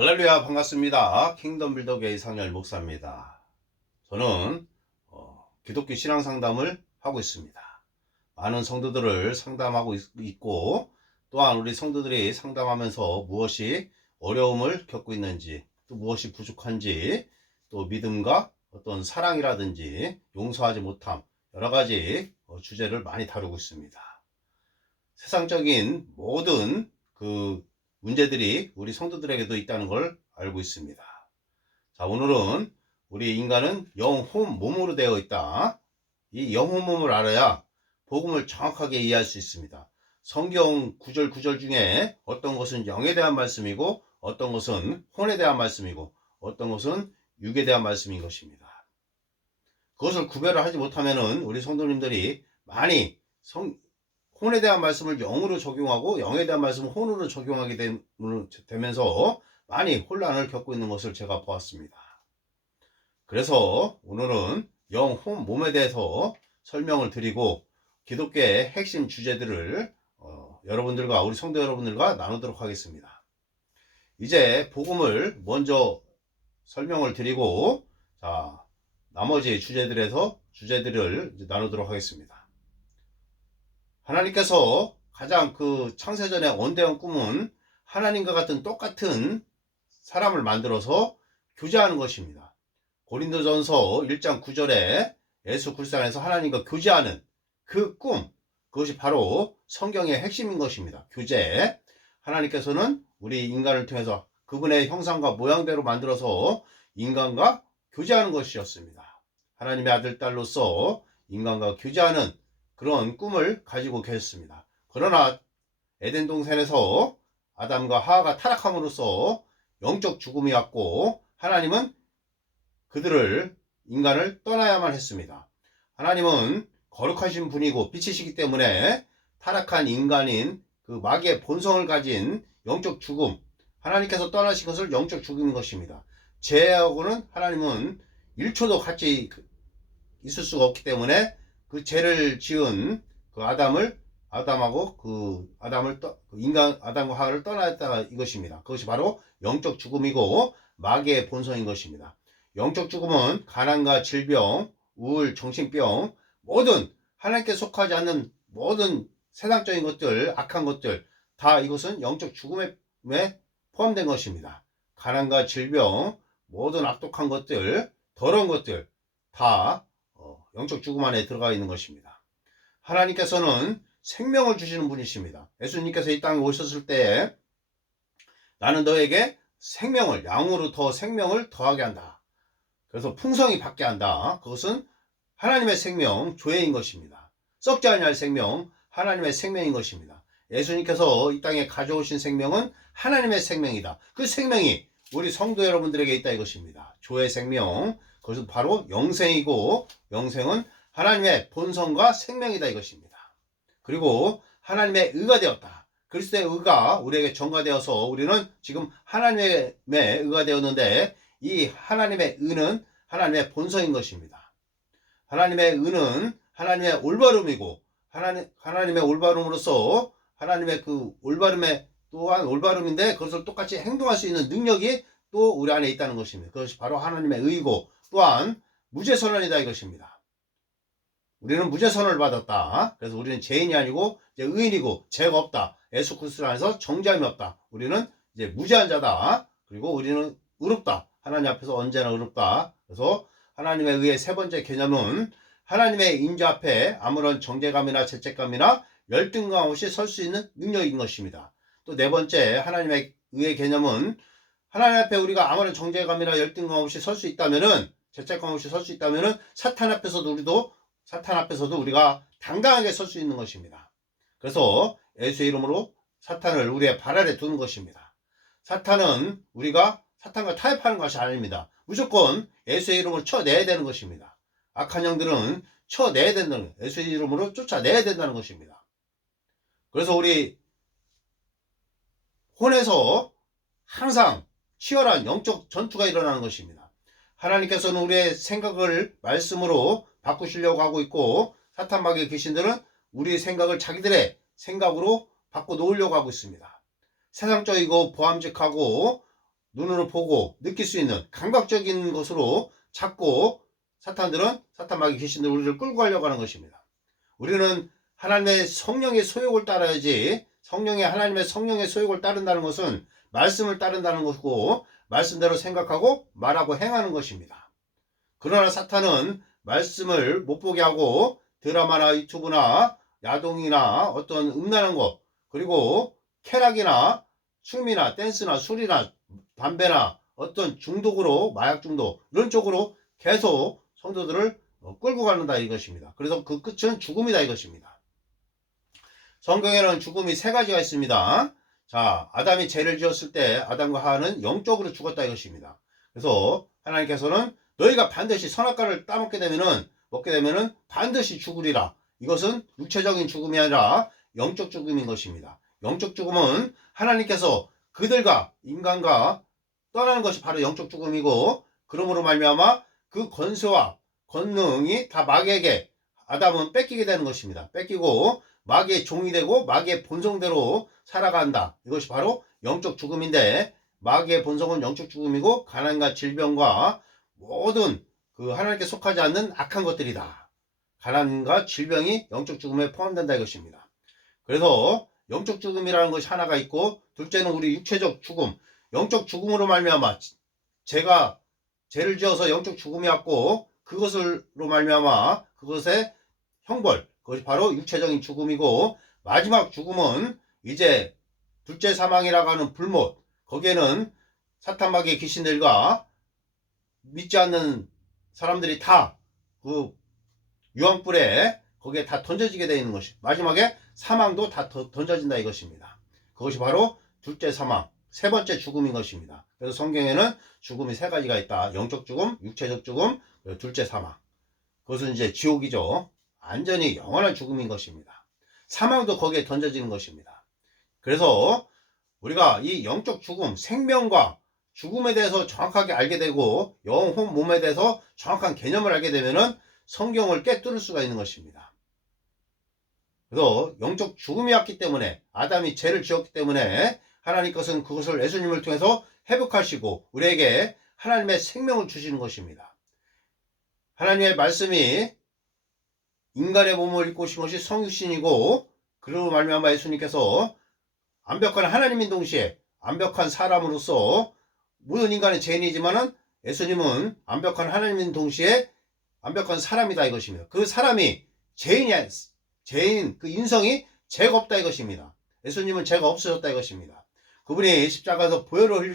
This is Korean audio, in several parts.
할렐루야, 반갑습니다. 킹덤 빌더교회 이상열 목사입니다. 저는 기독교 신앙 상담을 하고 있습니다. 많은 성도들을 상담하고 있고, 또한 우리 성도들이 상담하면서 무엇이 어려움을 겪고 있는지, 또 무엇이 부족한지, 또 믿음과 어떤 사랑이라든지 용서하지 못함, 여러 가지 주제를 많이 다루고 있습니다. 세상적인 모든 문제들이 우리 성도들에게도 있다는 걸 알고 있습니다. 자, 오늘은 우리 인간은 영혼 몸으로 되어 있다. 이 영혼 몸을 알아야 복음을 정확하게 이해할 수 있습니다. 성경 구절 중에 어떤 것은 영에 대한 말씀이고, 어떤 것은 혼에 대한 말씀이고, 어떤 것은 육에 대한 말씀인 것입니다. 그것을 구별을 하지 못하면은 우리 성도님들이 많이 혼에 대한 말씀을 영으로 적용하고 영에 대한 말씀을 혼으로 적용하게 되면서 많이 혼란을 겪고 있는 것을 제가 보았습니다. 그래서 오늘은 영, 혼, 몸에 대해서 설명을 드리고 기독교의 핵심 주제들을 여러분들과 우리 성도 여러분들과 나누도록 하겠습니다. 이제 복음을 먼저 설명을 드리고 나머지 주제들을 나누도록 하겠습니다. 하나님께서 가장 창세전의 원대한 꿈은 하나님과 같은 똑같은 사람을 만들어서 교제하는 것입니다. 고린도전서 1장 9절에 예수 그리스도 안에서 하나님과 교제하는 그 꿈, 그것이 바로 성경의 핵심인 것입니다. 교제. 하나님께서는 우리 인간을 통해서 그분의 형상과 모양대로 만들어서 인간과 교제하는 것이었습니다. 하나님의 아들, 딸로서 인간과 교제하는 그런 꿈을 가지고 계셨습니다. 그러나 에덴 동산에서 아담과 하와가 타락함으로써 영적 죽음이 왔고 하나님은 인간을 떠나야만 했습니다. 하나님은 거룩하신 분이고 빛이시기 때문에 타락한 인간인 마귀의 본성을 가진 영적 죽음, 하나님께서 떠나신 것을 영적 죽음인 것입니다. 죄하고는 하나님은 1초도 같이 있을 수가 없기 때문에 죄를 지은 아담과 하와를 떠났다 이것입니다. 그것이 바로 영적 죽음이고 마귀의 본성인 것입니다. 영적 죽음은 가난과 질병, 우울, 정신병, 모든 하나님께 속하지 않는 모든 세상적인 것들, 악한 것들 다 이것은 영적 죽음에 포함된 것입니다. 가난과 질병, 모든 악독한 것들, 더러운 것들 다 영적 죽음 안에 들어가 있는 것입니다. 하나님께서는 생명을 주시는 분이십니다. 예수님께서 이 땅에 오셨을 때 나는 너에게 양으로 더 생명을 더하게 한다. 그래서 풍성히 받게 한다. 그것은 하나님의 생명, 조회인 것입니다. 썩지 아니할 생명, 하나님의 생명인 것입니다. 예수님께서 이 땅에 가져오신 생명은 하나님의 생명이다. 그 생명이 우리 성도 여러분들에게 있다 이것입니다. 조회 생명, 그것은 바로 영생이고 영생은 하나님의 본성과 생명이다 이것입니다. 그리고 하나님의 의가 되었다. 그리스도의 의가 우리에게 전가되어서 우리는 지금 하나님의 의가 되었는데 이 하나님의 의는 하나님의 본성인 것입니다. 하나님의 의는 하나님의 올바름이고 하나님의 올바름으로서 하나님의 올바름에 또한 올바름인데 그것을 똑같이 행동할 수 있는 능력이 또 우리 안에 있다는 것입니다. 그것이 바로 하나님의 의이고 또한 무죄선언이다 이것입니다. 우리는 무죄선언을 받았다. 그래서 우리는 죄인이 아니고 이제 의인이고 죄가 없다. 예수 그리스도 안에서 정죄함이 없다. 우리는 이제 무죄한 자다. 그리고 우리는 의롭다. 하나님 앞에서 언제나 의롭다. 그래서 하나님의 의의 세 번째 개념은 하나님의 인자 앞에 아무런 정죄감이나 죄책감이나 열등감 없이 설 수 있는 능력인 것입니다. 또 네 번째 하나님의 의의 개념은 하나님 앞에 우리가 아무런 정죄감이나 열등감 없이 설 수 있다면은 죄책감 없이 설 수 있다면은 사탄 앞에서도 우리가 당당하게 설 수 있는 것입니다. 그래서 예수의 이름으로 사탄을 우리의 발 아래 두는 것입니다. 사탄은 우리가 사탄과 타협하는 것이 아닙니다. 무조건 예수의 이름으로 쳐내야 되는 것입니다. 악한 영들은 쳐내야 된다는 거예요. 예수의 이름으로 쫓아내야 된다는 것입니다. 그래서 우리 혼에서 항상 치열한 영적 전투가 일어나는 것입니다. 하나님께서는 우리의 생각을 말씀으로 바꾸시려고 하고 있고 사탄 마귀의 귀신들은 우리의 생각을 자기들의 생각으로 바꿔 놓으려고 하고 있습니다. 세상적이고 보암직하고 눈으로 보고 느낄 수 있는 감각적인 것으로 찾고 사탄 마귀 귀신들 우리를 끌고 가려고 하는 것입니다. 우리는 하나님의 성령의 소욕을 따라야지. 하나님의 성령의 소욕을 따른다는 것은 말씀을 따른다는 것이고 말씀대로 생각하고 말하고 행하는 것입니다. 그러나 사탄은 말씀을 못 보게 하고 드라마나 유튜브나 야동이나 어떤 음란한 것, 그리고 쾌락이나 춤이나 댄스나 술이나 담배나 어떤 중독으로, 마약 중독 이런 쪽으로 계속 성도들을 끌고 가는다 이것입니다. 그래서 그 끝은 죽음이다 이것입니다. 성경에는 죽음이 세 가지가 있습니다. 자, 아담이 죄를 지었을 때 아담과 하와는 영적으로 죽었다 이것입니다. 그래서 하나님께서는 너희가 반드시 선악과를 따먹게 되면은 반드시 죽으리라. 이것은 육체적인 죽음이 아니라 영적 죽음인 것입니다. 영적 죽음은 하나님께서 그들과 인간과 떠나는 것이 바로 영적 죽음이고, 그러므로 말미암아 그 권세와 권능이 다 마귀에게 아담은 뺏기게 되는 것입니다. 뺏기고 마귀의 종이 되고 마귀의 본성대로 살아간다. 이것이 바로 영적 죽음인데, 마귀의 본성은 영적 죽음이고 가난과 질병과 모든 그 하나님께 속하지 않는 악한 것들이다. 가난과 질병이 영적 죽음에 포함된다 이것입니다. 그래서 영적 죽음이라는 것이 하나가 있고, 둘째는 우리 육체적 죽음. 영적 죽음으로 말미암아 제가 죄를 지어서 영적 죽음이 왔고, 그것으로 말미암아 그것의 형벌, 그것이 바로 육체적인 죽음이고, 마지막 죽음은 이제 둘째 사망이라고 하는 불못. 거기에는 사탄 마귀의 귀신들과 믿지 않는 사람들이 다 그 유황불에 거기에 다 던져지게 되어 있는 것이, 마지막에 사망도 다 던져진다 이것입니다. 그것이 바로 둘째 사망, 세 번째 죽음인 것입니다. 그래서 성경에는 죽음이 세 가지가 있다. 영적 죽음, 육체적 죽음, 그리고 둘째 사망. 그것은 이제 지옥이죠. 완전히 영원한 죽음인 것입니다. 사망도 거기에 던져지는 것입니다. 그래서 우리가 이 영적 죽음, 생명과 죽음에 대해서 정확하게 알게 되고 영혼 몸에 대해서 정확한 개념을 알게 되면은 성경을 꿰뚫을 수가 있는 것입니다. 그래서 영적 죽음이 왔기 때문에, 아담이 죄를 지었기 때문에 하나님께서는 그것을 예수님을 통해서 회복하시고 우리에게 하나님의 생명을 주시는 것입니다. 하나님의 말씀이 인간의 몸을 입고 오신 것이 성육신이고, 그리고 말미암아 예수님께서 완벽한 하나님인 동시에 완벽한 사람으로서, 모든 인간은 죄인이지만은 예수님은 완벽한 하나님인 동시에 완벽한 사람이다 이것입니다. 그 사람이 죄인 그 인성이 죄가 없다 이것입니다. 예수님은 죄가 없으셨다 이것입니다. 그분이 십자가에서 보혈을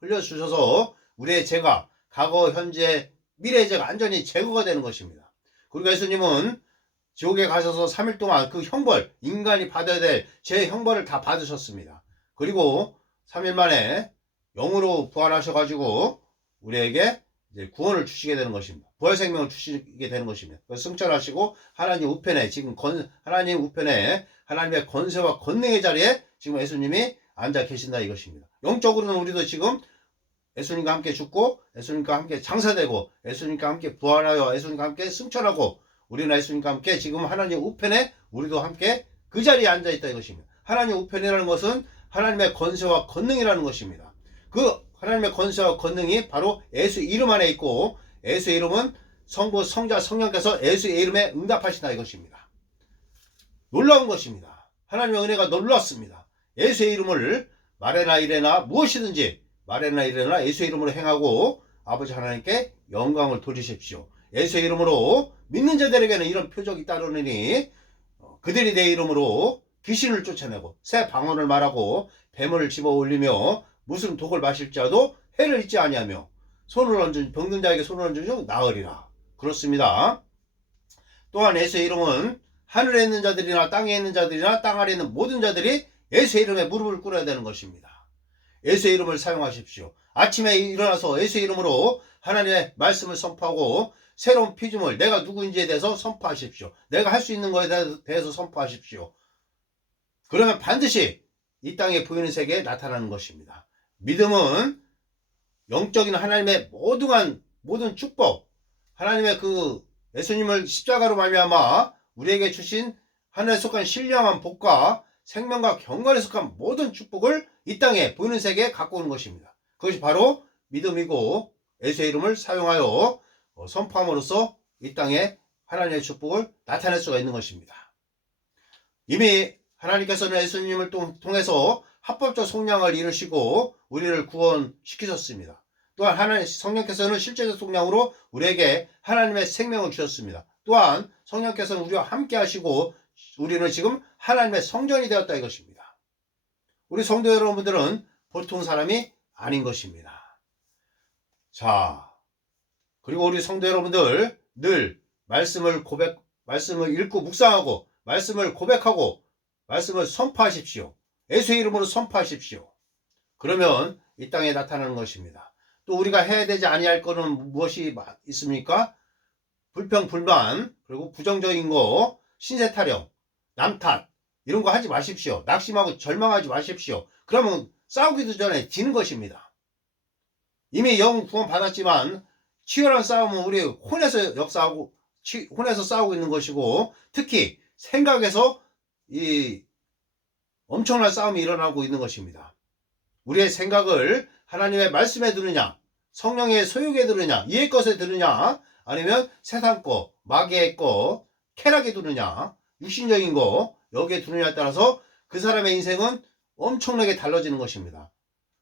흘려주셔서 우리의 죄가 과거, 현재, 미래의 죄가 완전히 제거가 되는 것입니다. 그리고 예수님은 지옥에 가셔서 3일 동안 그 형벌, 인간이 받아야 될 죄의 형벌을 다 받으셨습니다. 그리고 3일 만에 영으로 부활하셔가지고 우리에게 이제 구원을 주시게 되는 것입니다. 부활 생명을 주시게 되는 것입니다. 그래서 승천하시고 하나님 우편에, 지금 하나님 우편에 하나님의 권세와 권능의 자리에 지금 예수님이 앉아 계신다 이것입니다. 영적으로는 우리도 지금 예수님과 함께 죽고 예수님과 함께 장사되고 예수님과 함께 부활하여 예수님과 함께 승천하고, 우리는 예수님과 함께 지금 하나님 우편에 우리도 함께 그 자리에 앉아 있다 이것입니다. 하나님 우편이라는 것은 하나님의 권세와 권능이라는 것입니다. 그 하나님의 권세와 권능이 바로 예수 이름 안에 있고, 예수 이름은 성부, 성자, 성령께서 예수의 이름에 응답하신다 이것입니다. 놀라운 것입니다. 하나님의 은혜가 놀랐습니다. 예수의 이름을 말해나 이래나 무엇이든지 말해나 이래나 예수의 이름으로 행하고 아버지 하나님께 영광을 돌리십시오. 예수의 이름으로 믿는 자들에게는 이런 표적이 따르느니 그들이 내 이름으로 귀신을 쫓아내고 새 방언을 말하고 뱀을 집어 올리며 무슨 독을 마실지라도 해를 잊지 아니하며 손을 얹은 병든 자에게 손을 얹은 중 나으리라. 그렇습니다. 또한 예수의 이름은 하늘에 있는 자들이나 땅에 있는 자들이나 땅 아래에 있는 모든 자들이 예수의 이름에 무릎을 꿇어야 되는 것입니다. 예수의 이름을 사용하십시오. 아침에 일어나서 예수의 이름으로 하나님의 말씀을 선포하고 새로운 피조물, 내가 누구인지에 대해서 선포하십시오. 내가 할 수 있는 것에 대해서 선포하십시오. 그러면 반드시 이 땅에 보이는 세계에 나타나는 것입니다. 믿음은 영적인 하나님의 모든 축복, 하나님의 그 예수님을 십자가로 말미암아 우리에게 주신 하늘에 속한 신령한 복과 생명과 경건에 속한 모든 축복을 이 땅에 보이는 세계에 갖고 오는 것입니다. 그것이 바로 믿음이고 예수의 이름을 사용하여 선포함으로써 이 땅에 하나님의 축복을 나타낼 수가 있는 것입니다. 이미 하나님께서는 예수님을 통해서 합법적 속량을 이루시고 우리를 구원시키셨습니다. 또한 하나님 성령께서는 실제적 속량으로 우리에게 하나님의 생명을 주셨습니다. 또한 성령께서는 우리와 함께 하시고 우리는 지금 하나님의 성전이 되었다 이것입니다. 우리 성도 여러분들은 보통 사람이 아닌 것입니다. 자, 그리고 우리 성도 여러분들 늘 말씀을 읽고 묵상하고 말씀을 고백하고 말씀을 선포하십시오. 예수의 이름으로 선포하십시오. 그러면 이 땅에 나타나는 것입니다. 또 우리가 해야 되지 아니할 것은 무엇이 있습니까? 불평, 불만, 그리고 부정적인 거, 신세 타령, 남 탓, 이런 거 하지 마십시오. 낙심하고 절망하지 마십시오. 그러면 싸우기도 전에 지는 것입니다. 이미 영 구원 받았지만 치열한 싸움은 우리 혼에서 싸우고 있는 것이고, 특히 생각에서 이 엄청난 싸움이 일어나고 있는 것입니다. 우리의 생각을 하나님의 말씀에 두느냐, 성령의 소욕에 두느냐, 이의 것에 두느냐, 아니면 세상 거, 마귀의 거, 쾌락에 두느냐, 육신적인 거 여기에 두느냐에 따라서 그 사람의 인생은 엄청나게 달라지는 것입니다.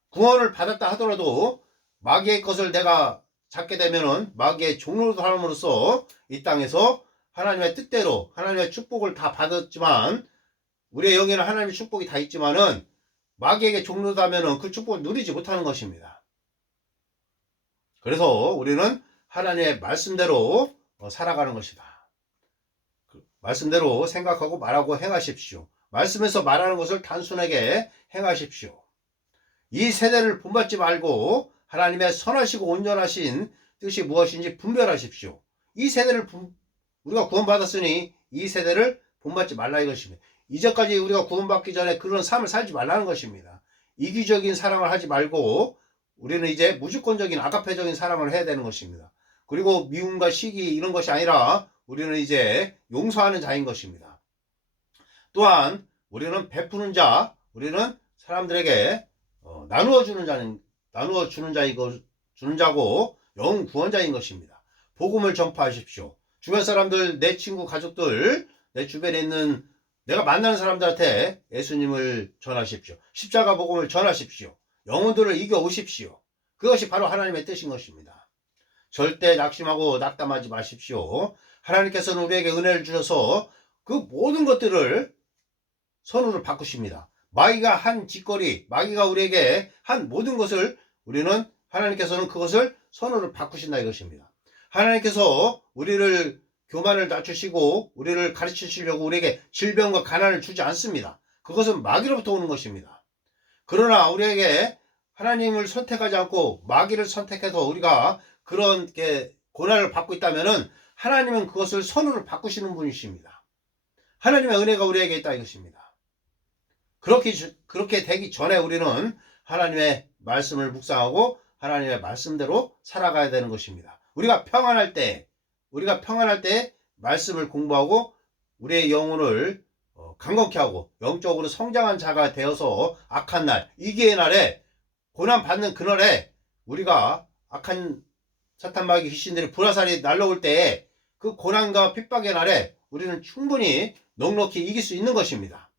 구원을 받았다 하더라도 마귀의 것을 내가 잡게 되면은 마귀의 종로로 함으로써 이 땅에서 하나님의 뜻대로 하나님의 축복을 다 받았지만 우리의 영에는 하나님의 축복이 다 있지만은 마귀에게 종로다면은 그 축복을 누리지 못하는 것입니다. 그래서 우리는 하나님의 말씀대로 살아가는 것이다. 말씀대로 생각하고 말하고 행하십시오. 말씀에서 말하는 것을 단순하게 행하십시오. 이 세대를 본받지 말고 하나님의 선하시고 온전하신 뜻이 무엇인지 분별하십시오. 이 세대를 우리가 구원받았으니 이 세대를 본받지 말라 이것입니다. 이제까지 우리가 구원받기 전에 그런 삶을 살지 말라는 것입니다. 이기적인 사랑을 하지 말고 우리는 이제 무조건적인 아가페적인 사랑을 해야 되는 것입니다. 그리고 미움과 시기 이런 것이 아니라 우리는 이제 용서하는 자인 것입니다. 또한 우리는 베푸는 자, 우리는 사람들에게 나누어 주는 자고 영 구원자인 것입니다. 복음을 전파하십시오. 주변 사람들, 내 친구, 가족들, 내 주변에 있는 내가 만나는 사람들한테 예수님을 전하십시오. 십자가 복음을 전하십시오. 영혼들을 이겨 오십시오. 그것이 바로 하나님의 뜻인 것입니다. 절대 낙심하고 낙담하지 마십시오. 하나님께서는 우리에게 은혜를 주셔서 그 모든 것들을 선으로 바꾸십니다. 마귀가 한 짓거리, 마귀가 우리에게 한 모든 것을 우리는 하나님께서는 그것을 선으로 바꾸신다 이것입니다. 하나님께서 우리를 교만을 낮추시고 우리를 가르치시려고 우리에게 질병과 가난을 주지 않습니다. 그것은 마귀로부터 오는 것입니다. 그러나 우리에게 하나님을 선택하지 않고 마귀를 선택해서 우리가 그런 고난을 받고 있다면 하나님은 그것을 선으로 바꾸시는 분이십니다. 하나님의 은혜가 우리에게 있다 이것입니다. 그렇게 되기 전에 우리는 하나님의 말씀을 묵상하고 하나님의 말씀대로 살아가야 되는 것입니다. 우리가 평안할 때 말씀을 공부하고 우리의 영혼을 강건케 하고 영적으로 성장한 자가 되어서 악한 날, 위기의 날에 고난 받는 그날에 우리가 악한 사탄 마귀 귀신들이 불화살이 날라올 때 그 고난과 핍박의 날에 우리는 충분히 넉넉히 이길 수 있는 것입니다.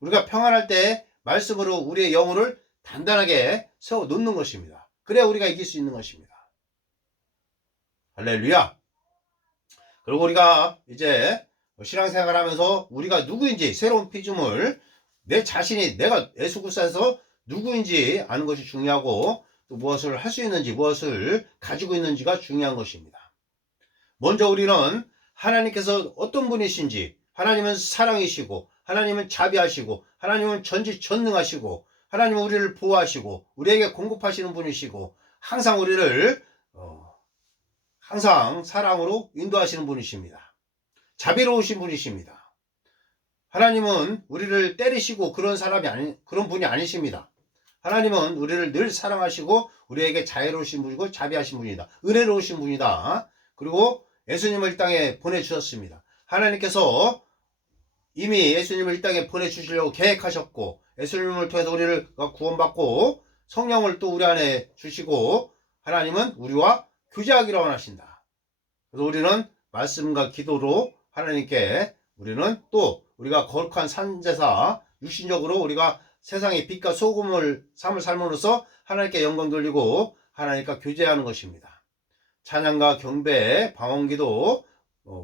우리가 평안할 때 말씀으로 우리의 영혼을 단단하게 세워 놓는 것입니다. 그래야 우리가 이길 수 있는 것입니다. 할렐루야. 그리고 우리가 이제 신앙생활 하면서 우리가 누구인지 새로운 피조물, 내 자신이 내가 예수 그리스도에서 누구인지 아는 것이 중요하고 또 무엇을 할 수 있는지 무엇을 가지고 있는지가 중요한 것입니다. 먼저 우리는 하나님께서 어떤 분이신지, 하나님은 사랑이시고 하나님은 자비하시고 하나님은 전지전능하시고 하나님은 우리를 보호하시고 우리에게 공급하시는 분이시고 항상 우리를 항상 사랑으로 인도하시는 분이십니다. 자비로우신 분이십니다. 하나님은 우리를 때리시고 그런 분이 아니십니다. 하나님은 우리를 늘 사랑하시고 우리에게 자애로우신 분이고 자비하신 분이다. 은혜로우신 분이다. 그리고 예수님을 이 땅에 보내주셨습니다. 하나님께서 이미 예수님을 이 땅에 보내주시려고 계획하셨고 예수님을 통해서 우리를 구원받고 성령을 또 우리 안에 주시고 하나님은 우리와 교제하기를 원하신다. 그래서 우리는 말씀과 기도로 하나님께 우리는 또 우리가 거룩한 산제사 육신적으로 우리가 세상의 빛과 소금을 삶을 삶으로써 하나님께 영광 돌리고 하나님과 교제하는 것입니다. 찬양과 경배, 방언기도,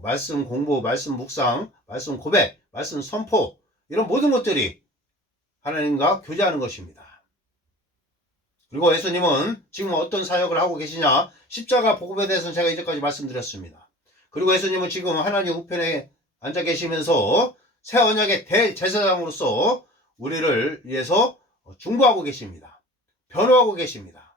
말씀 공부, 말씀 묵상, 말씀 고백, 말씀 선포 이런 모든 것들이 하나님과 교제하는 것입니다. 그리고 예수님은 지금 어떤 사역을 하고 계시냐? 십자가 복음에 대해서는 제가 이제까지 말씀드렸습니다. 그리고 예수님은 지금 하나님 우편에 앉아 계시면서 새 언약의 대제사장으로서 우리를 위해서 중보하고 계십니다. 변호하고 계십니다.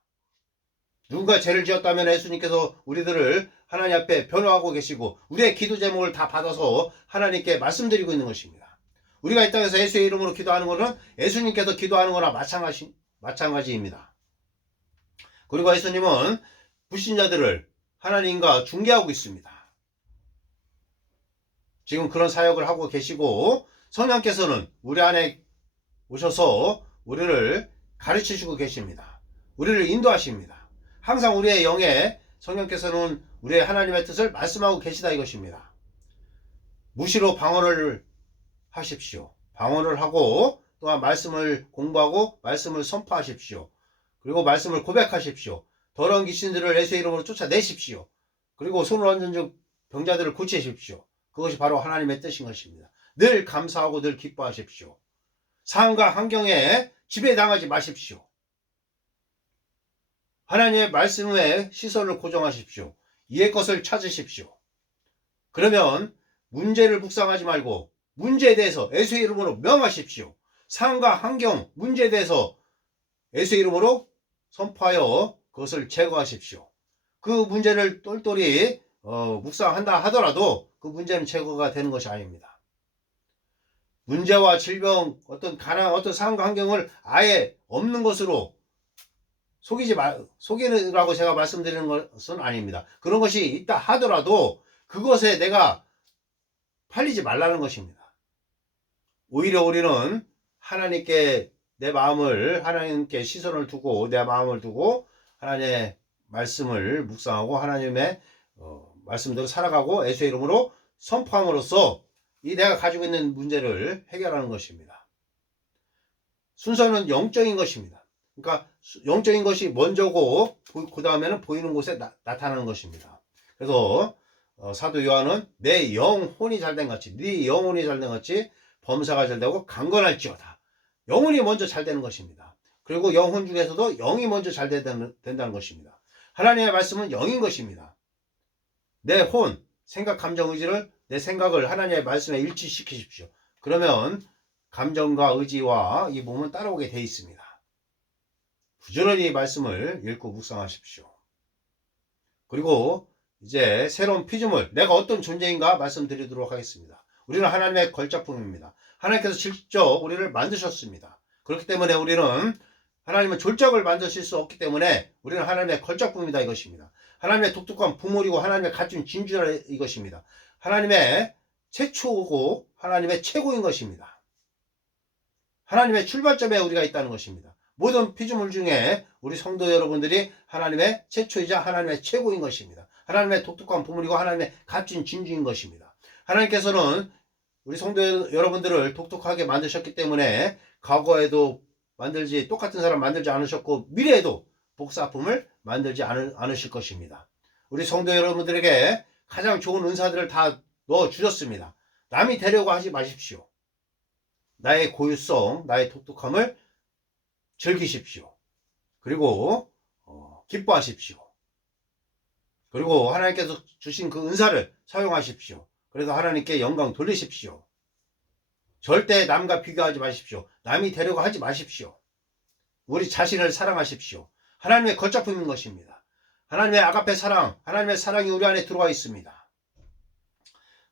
누군가 죄를 지었다면 예수님께서 우리들을 하나님 앞에 변호하고 계시고 우리의 기도 제목을 다 받아서 하나님께 말씀드리고 있는 것입니다. 우리가 이 땅에서 예수의 이름으로 기도하는 것은 예수님께서 기도하는 거나 마찬가지입니다. 그리고 예수님은 불신자들을 하나님과 중개하고 있습니다. 지금 그런 사역을 하고 계시고 성령께서는 우리 안에 오셔서 우리를 가르치시고 계십니다. 우리를 인도하십니다. 항상 우리의 영에 성령께서는 우리의 하나님의 뜻을 말씀하고 계시다 이것입니다. 무시로 방언을 하십시오. 방언을 하고 또한 말씀을 공부하고 말씀을 선포하십시오. 그리고 말씀을 고백하십시오. 더러운 귀신들을 예수의 이름으로 쫓아내십시오. 그리고 손을 얹은 즉 병자들을 고치십시오. 그것이 바로 하나님의 뜻인 것입니다. 늘 감사하고 늘 기뻐하십시오. 상황과 환경에 지배당하지 마십시오. 하나님의 말씀에 시선을 고정하십시오. 이의 것을 찾으십시오. 그러면 문제를 묵상하지 말고 문제에 대해서 예수의 이름으로 명하십시오. 상황과 환경, 문제에 대해서 예수의 이름으로 선포하여 그것을 제거하십시오. 그 문제를 똘똘히 묵상한다 하더라도 그 문제는 제거가 되는 것이 아닙니다. 문제와 질병, 어떤 가난, 어떤 상황과 환경을 아예 없는 것으로 속이라고 제가 말씀드리는 것은 아닙니다. 그런 것이 있다 하더라도 그것에 내가 팔리지 말라는 것입니다. 오히려 우리는 하나님께 내 마음을, 하나님께 시선을 두고 내 마음을 두고 하나님의 말씀을 묵상하고 하나님의 말씀대로 살아가고 예수의 이름으로 선포함으로써 이 내가 가지고 있는 문제를 해결하는 것입니다. 순서는 영적인 것입니다. 그러니까 영적인 것이 먼저고 그 다음에는 보이는 곳에 나타나는 것입니다. 그래서 사도 요한은 내 영혼이 잘된 같이 네 영혼이 잘된 같이 범사가 잘되고 강건할지어다. 영혼이 먼저 잘되는 것입니다. 그리고 영혼 중에서도 영이 먼저 잘 된다는 것입니다. 하나님의 말씀은 영인 것입니다. 내 혼, 생각, 감정, 의지를 내 생각을 하나님의 말씀에 일치시키십시오. 그러면 감정과 의지와 이 몸은 따라오게 되어 있습니다. 부지런히 말씀을 읽고 묵상하십시오. 그리고 이제 새로운 피조물, 내가 어떤 존재인가 말씀드리도록 하겠습니다. 우리는 하나님의 걸작품입니다. 하나님께서 직접 우리를 만드셨습니다. 그렇기 때문에 하나님은 졸작을 만드실 수 없기 때문에 우리는 하나님의 걸작품이다 이것입니다. 하나님의 독특한 부모이고 하나님의 갖춘 진주라 이것입니다. 하나님의 최초고 하나님의 최고인 것입니다. 하나님의 출발점에 우리가 있다는 것입니다. 모든 피조물 중에 우리 성도 여러분들이 하나님의 최초이자 하나님의 최고인 것입니다. 하나님의 독특한 부모이고 하나님의 갖춘 진주인 것입니다. 하나님께서는 우리 성도 여러분들을 독특하게 만드셨기 때문에 과거에도 똑같은 사람 만들지 않으셨고 미래에도 복사품을 만들지 않으실 것입니다. 우리 성도 여러분들에게 가장 좋은 은사들을 다 넣어주셨습니다. 남이 되려고 하지 마십시오. 나의 고유성, 나의 독특함을 즐기십시오. 그리고 기뻐하십시오. 그리고 하나님께서 주신 그 은사를 사용하십시오. 그래서 하나님께 영광 돌리십시오. 절대 남과 비교하지 마십시오. 남이 되려고 하지 마십시오. 우리 자신을 사랑하십시오. 하나님의 겉작품인 것입니다. 하나님의 아가페 사랑, 하나님의 사랑이 우리 안에 들어와 있습니다.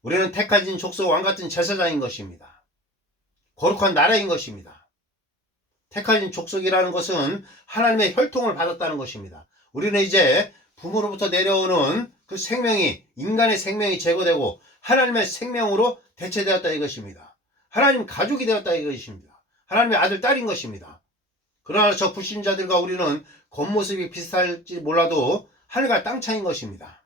우리는 택하신 족속 왕같은 제사장인 것입니다. 거룩한 나라인 것입니다. 택하신 족속이라는 것은 하나님의 혈통을 받았다는 것입니다. 우리는 이제 부모로부터 내려오는 그 생명이, 인간의 생명이 제거되고 하나님의 생명으로 대체되었다 이것입니다. 하나님 가족이 되었다 이것입니다. 하나님의 아들, 딸인 것입니다. 그러나 저 불신자들과 우리는 겉모습이 비슷할지 몰라도 하늘과 땅 차이인 것입니다.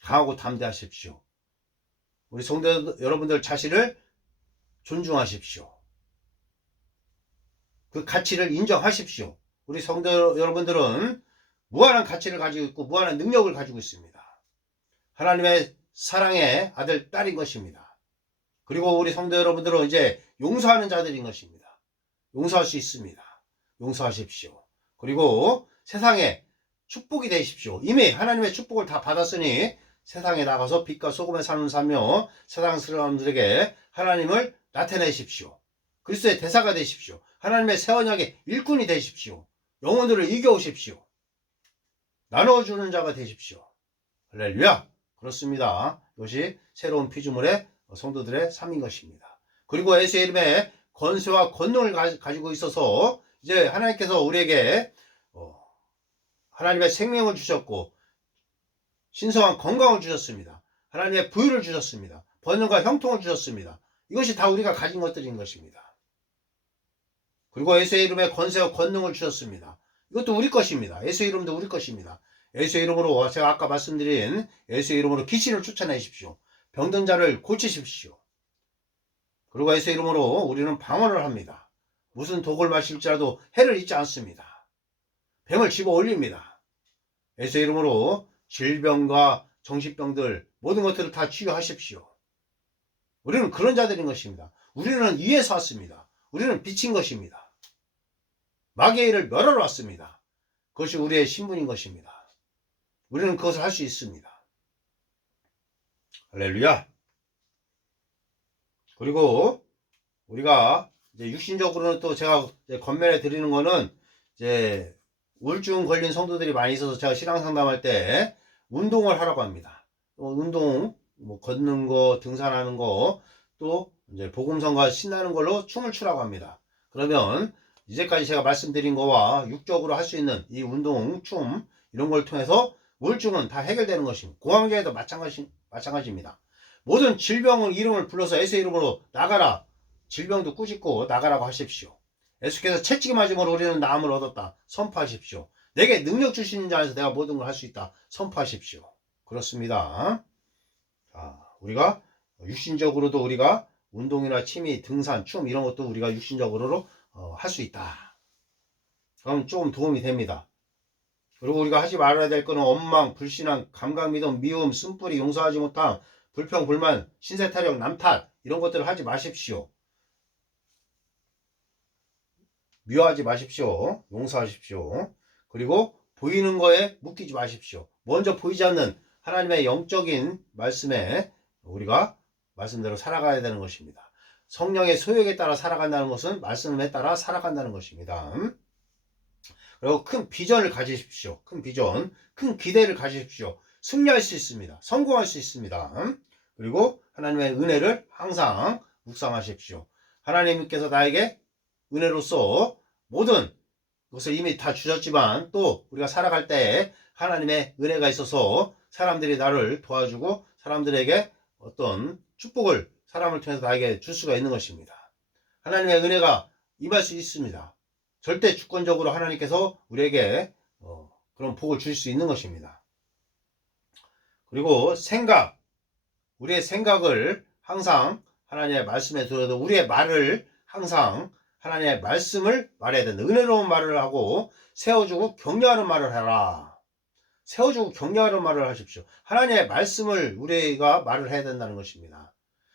강하고 담대하십시오. 우리 성도 여러분들 자신을 존중하십시오. 그 가치를 인정하십시오. 우리 성도 여러분들은 무한한 가치를 가지고 있고 무한한 능력을 가지고 있습니다. 하나님의 사랑의 아들, 딸인 것입니다. 그리고 우리 성도 여러분들은 이제 용서하는 자들인 것입니다. 용서할 수 있습니다. 용서하십시오. 그리고 세상에 축복이 되십시오. 이미 하나님의 축복을 다 받았으니 세상에 나가서 빛과 소금의 삶을 살며 세상 사람들에게 하나님을 나타내십시오. 그리스도의 대사가 되십시오. 하나님의 새 언약의 일꾼이 되십시오. 영혼들을 이겨오십시오. 나눠주는 자가 되십시오. 할렐루야. 그렇습니다. 이것이 새로운 피조물의 성도들의 삶인 것입니다. 그리고 예수의 이름에 권세와 권능을 가지고 있어서 이제 하나님께서 우리에게 하나님의 생명을 주셨고 신성한 건강을 주셨습니다. 하나님의 부유를 주셨습니다. 번영과 형통을 주셨습니다. 이것이 다 우리가 가진 것들인 것입니다. 그리고 예수의 이름에 권세와 권능을 주셨습니다. 이것도 우리 것입니다. 예수의 이름도 우리 것입니다. 예수의 이름으로 제가 아까 말씀드린 예수의 이름으로 귀신을 쫓아내십시오. 병든 자를 고치십시오. 그리고 예수의 이름으로 우리는 방언을 합니다. 무슨 독을 마실지라도 해를 잊지 않습니다. 뱀을 집어 올립니다. 예수의 이름으로 질병과 정신병들 모든 것들을 다 치유하십시오. 우리는 그런 자들인 것입니다. 우리는 위에서 왔습니다. 우리는 빛인 것입니다. 마귀의 일을 멸하러 왔습니다. 그것이 우리의 신분인 것입니다. 우리는 그것을 할 수 있습니다. 할렐루야. 그리고 우리가 이제 육신적으로는 또 제가 이제 권면해 드리는 거는 이제 우울증 걸린 성도들이 많이 있어서 제가 신앙 상담할 때 운동을 하라고 합니다. 운동, 뭐 걷는 거, 등산하는 거, 또 이제 복음성가 신나는 걸로 춤을 추라고 합니다. 그러면 이제까지 제가 말씀드린 거와 육적으로 할 수 있는 이 운동, 춤 이런 걸 통해서 우울증은 다 해결되는 것입니다. 공황장애도 마찬가지입니다. 모든 질병은 이름을 불러서 예수의 이름으로 나가라. 질병도 꾸짖고 나가라고 하십시오. 예수께서 채찍이 맞음으로 우리는 나음을 얻었다. 선포하십시오. 내게 능력 주시는 자에서 내가 모든 걸 할 수 있다. 선포하십시오. 그렇습니다. 자, 우리가 육신적으로도 우리가 운동이나 취미, 등산, 춤 이런 것도 우리가 육신적으로 할 수 있다. 그럼 조금 도움이 됩니다. 그리고 우리가 하지 말아야 될 거는 원망, 불신앙, 감각, 믿음, 미움, 쓴뿌리, 용서하지 못함, 불평, 불만, 신세타령, 남탓 이런 것들을 하지 마십시오. 미워하지 마십시오. 용서하십시오. 그리고 보이는 거에 묶이지 마십시오. 먼저 보이지 않는 하나님의 영적인 말씀에 우리가 말씀대로 살아가야 되는 것입니다. 성령의 소욕에 따라 살아간다는 것은 말씀에 따라 살아간다는 것입니다. 그리고 큰 비전을 가지십시오. 큰 비전, 큰 기대를 가지십시오. 승리할 수 있습니다. 성공할 수 있습니다. 그리고 하나님의 은혜를 항상 묵상하십시오. 하나님께서 나에게 은혜로서 모든 것을 이미 다 주셨지만 또 우리가 살아갈 때 하나님의 은혜가 있어서 사람들이 나를 도와주고 사람들에게 어떤 축복을 사람을 통해서 나에게 줄 수가 있는 것입니다. 하나님의 은혜가 임할 수 있습니다. 절대 주권적으로 하나님께서 우리에게 그런 복을 주실 수 있는 것입니다. 그리고 생각, 우리의 생각을 항상 하나님의 말씀에 들어도 우리의 말을 항상 하나님의 말씀을 말해야 된다. 은혜로운 말을 하고 세워주고 격려하는 말을 해라. 세워주고 격려하는 말을 하십시오. 하나님의 말씀을 우리가 말을 해야 된다는 것입니다.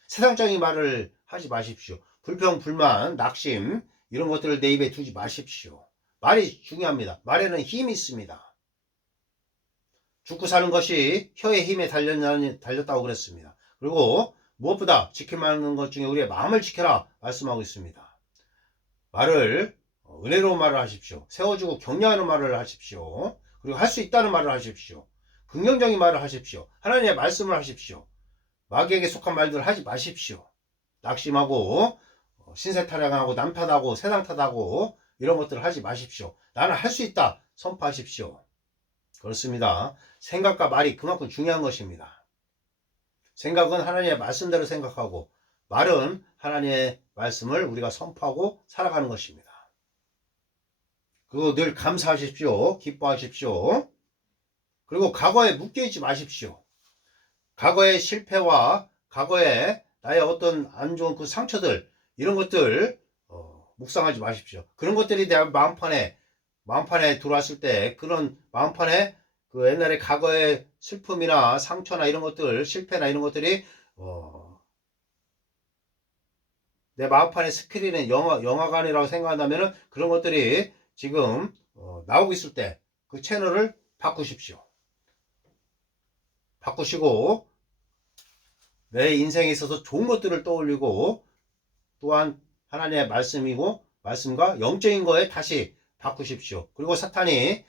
세상적인 말을 하지 마십시오. 불평, 불만, 낙심 이런 것들을 내 입에 두지 마십시오. 말이 중요합니다. 말에는 힘이 있습니다. 죽고 사는 것이 혀의 힘에 달렸다고 그랬습니다. 그리고 무엇보다 지켜야 하는 것 중에 우리의 마음을 지켜라 말씀하고 있습니다. 말을 은혜로운 말을 하십시오. 세워주고 격려하는 말을 하십시오. 그리고 할 수 있다는 말을 하십시오. 긍정적인 말을 하십시오. 하나님의 말씀을 하십시오. 마귀에게 속한 말들을 하지 마십시오. 낙심하고 신세타령하고 남탓하고 세상 탓하고 이런 것들을 하지 마십시오. 나는 할 수 있다 선포하십시오. 그렇습니다. 생각과 말이 그만큼 중요한 것입니다. 생각은 하나님의 말씀대로 생각하고 말은 하나님의 말씀을 우리가 선포하고 살아가는 것입니다. 그리고 늘 감사하십시오. 기뻐하십시오. 그리고 과거에 묶여있지 마십시오. 과거의 실패와 과거에 나의 어떤 안 좋은 그 상처들, 이런 것들 묵상하지 마십시오. 그런 것들이 내 마음판에 들어왔을 때, 그런 마음판에 그 옛날에 과거의 슬픔이나 상처나 이런 것들, 실패나 이런 것들이 내 마음판에 스크린에 영화관이라고 생각한다면 그런 것들이 지금 나오고 있을 때 그 채널을 바꾸십시오. 바꾸시고 내 인생에 있어서 좋은 것들을 떠올리고, 또한 하나님의 말씀과 영적인 거에 다시 바꾸십시오. 그리고 사탄이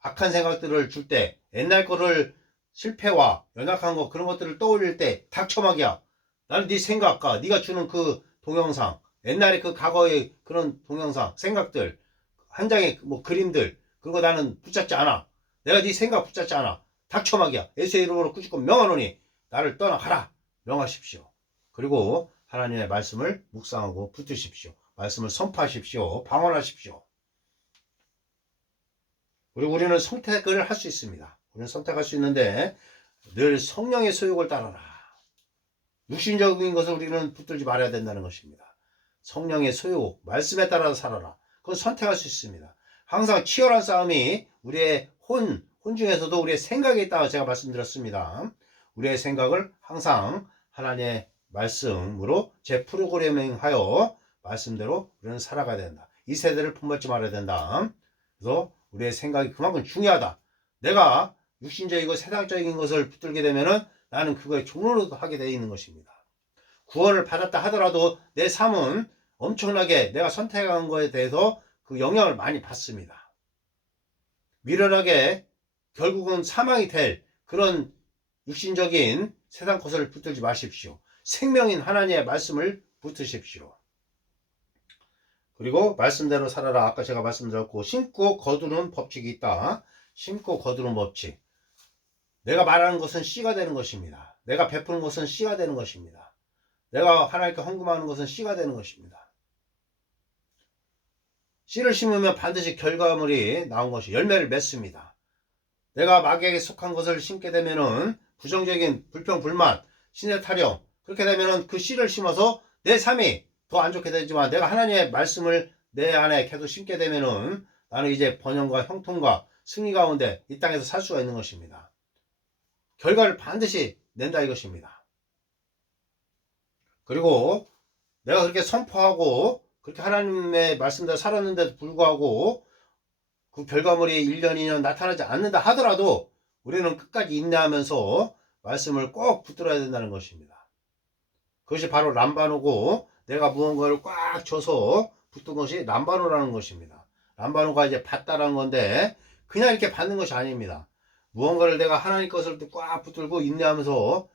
악한 생각들을 줄 때, 옛날 거를, 실패와 연약한 거, 그런 것들을 떠올릴 때 닥쳐막이야. 나는 네 생각과 네가 주는 그 동영상, 옛날에 그 과거의 그런 동영상, 생각들, 한 장의 뭐 그림들, 그런 거 나는 붙잡지 않아. 내가 네 생각 붙잡지 않아. 닥쳐막이야. 예수의 이름으로 꾸짖고 명하노니 나를 떠나가라. 명하십시오. 그리고 하나님의 말씀을 묵상하고 붙드십시오. 말씀을 선포하십시오. 방언하십시오. 그리고 우리는 선택을 할 수 있습니다. 우리는 선택할 수 있는데 늘 성령의 소욕을 따라라. 육신적인 것을 우리는 붙들지 말아야 된다는 것입니다. 성령의 소욕, 말씀에 따라서 살아라. 그건 선택할 수 있습니다. 항상 치열한 싸움이 우리의 혼 중에서도 우리의 생각에 있다고 제가 말씀드렸습니다. 우리의 생각을 항상 하나님의 말씀으로 제 프로그래밍하여 말씀대로 우리는 살아가야 된다. 이 세대를 품먹지 말아야 된다. 그래서 우리의 생각이 그만큼 중요하다. 내가 육신적이고 세상적인 것을 붙들게 되면은 나는 그거에 종로로 하게 되어 있는 것입니다. 구원을 받았다 하더라도 내 삶은 엄청나게 내가 선택한 것에 대해서 그 영향을 많이 받습니다. 미련하게 결국은 사망이 될 그런 육신적인 세상 것을 붙들지 마십시오. 생명인 하나님의 말씀을 붙으십시오. 그리고 말씀대로 살아라. 아까 제가 말씀드렸고, 심고 거두는 법칙이 있다. 심고 거두는 법칙. 내가 말하는 것은 씨가 되는 것입니다. 내가 베푸는 것은 씨가 되는 것입니다. 내가 하나님께 헌금하는 것은 씨가 되는 것입니다. 씨를 심으면 반드시 결과물이 나온 것이 열매를 맺습니다. 내가 마귀에게 속한 것을 심게 되면은 부정적인 불평, 불만, 신의 타령, 그렇게 되면은 그 씨를 심어서 내 삶이 더 안 좋게 되지만, 내가 하나님의 말씀을 내 안에 계속 심게 되면은 나는 이제 번영과 형통과 승리 가운데 이 땅에서 살 수가 있는 것입니다. 결과를 반드시 낸다 이것입니다. 그리고 내가 그렇게 선포하고 그렇게 하나님의 말씀대로 살았는데도 불구하고 그 결과물이 1년, 2년 나타나지 않는다 하더라도 우리는 끝까지 인내하면서 말씀을 꼭 붙들어야 된다는 것입니다. 그것이 바로 람바노고, 내가 무언가를 꽉 져서 붙든 것이 람바노라는 것입니다. 람바노가 이제 받다라는 건데 그냥 이렇게 받는 것이 아닙니다. 무언가를 내가 하나님 것을 꽉 붙들고 인내하면서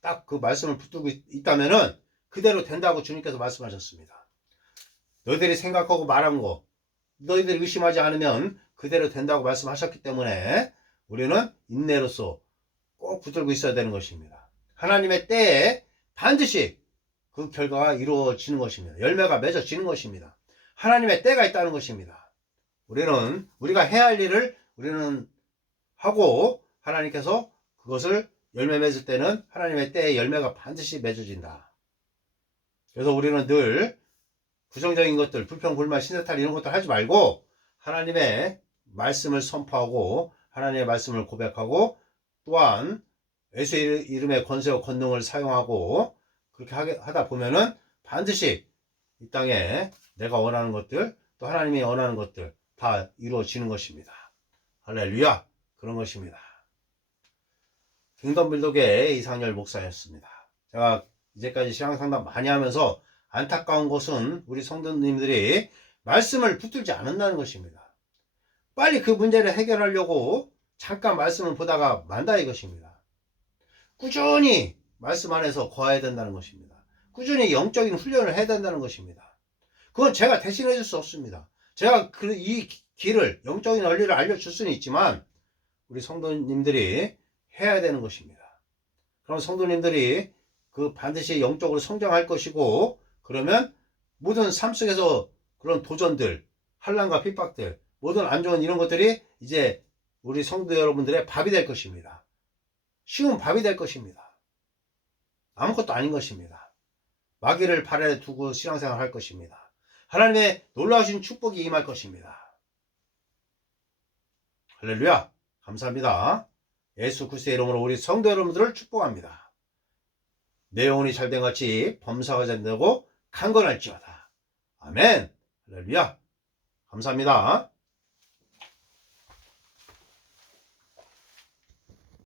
딱 그 말씀을 붙들고 있다면은 그대로 된다고 주님께서 말씀하셨습니다. 너희들이 생각하고 말한 거, 너희들이 의심하지 않으면 그대로 된다고 말씀하셨기 때문에 우리는 인내로서 꼭 붙들고 있어야 되는 것입니다. 하나님의 때에 반드시 그 결과가 이루어지는 것입니다. 열매가 맺어지는 것입니다. 하나님의 때가 있다는 것입니다. 우리가 해야 할 일을 우리는 하고, 하나님께서 그것을 열매 맺을 때는 하나님의 때에 열매가 반드시 맺어진다. 그래서 우리는 늘 부정적인 것들, 불평, 불만, 신세탈 이런 것들 하지 말고 하나님의 말씀을 선포하고 하나님의 말씀을 고백하고, 또한 예수의 이름의 권세와 권능을 사용하고 그렇게 하다 보면은 반드시 이 땅에 내가 원하는 것들, 또 하나님이 원하는 것들 다 이루어지는 것입니다. 할렐루야. 그런 것입니다. 킹덤빌독의 이상열 목사였습니다. 제가 이제까지 신앙상담 많이 하면서 안타까운 것은 우리 성도님들이 말씀을 붙들지 않는다는 것입니다. 빨리 그 문제를 해결하려고 잠깐 말씀을 보다가 만다 이것입니다. 꾸준히 말씀 안에서 거해야 된다는 것입니다. 꾸준히 영적인 훈련을 해야 된다는 것입니다. 그건 제가 대신해 줄 수 없습니다. 제가 이 길을, 영적인 원리를 알려줄 수는 있지만 우리 성도님들이 해야 되는 것입니다. 그럼 성도님들이 그 반드시 영적으로 성장할 것이고, 그러면 모든 삶 속에서 그런 도전들, 환난과 핍박들, 모든 안 좋은 이런 것들이 이제 우리 성도 여러분들의 밥이 될 것입니다. 쉬운 밥이 될 것입니다. 아무것도 아닌 것입니다. 마귀를 발 아래 두고 신앙생활 할 것입니다. 하나님의 놀라우신 축복이 임할 것입니다. 할렐루야. 감사합니다. 예수 그리스도의 이름으로 우리 성도 여러분들을 축복합니다. 내 영혼이 잘된 같이 범사가 잘되고 강건할지어다. 아멘. 할렐루야. 감사합니다.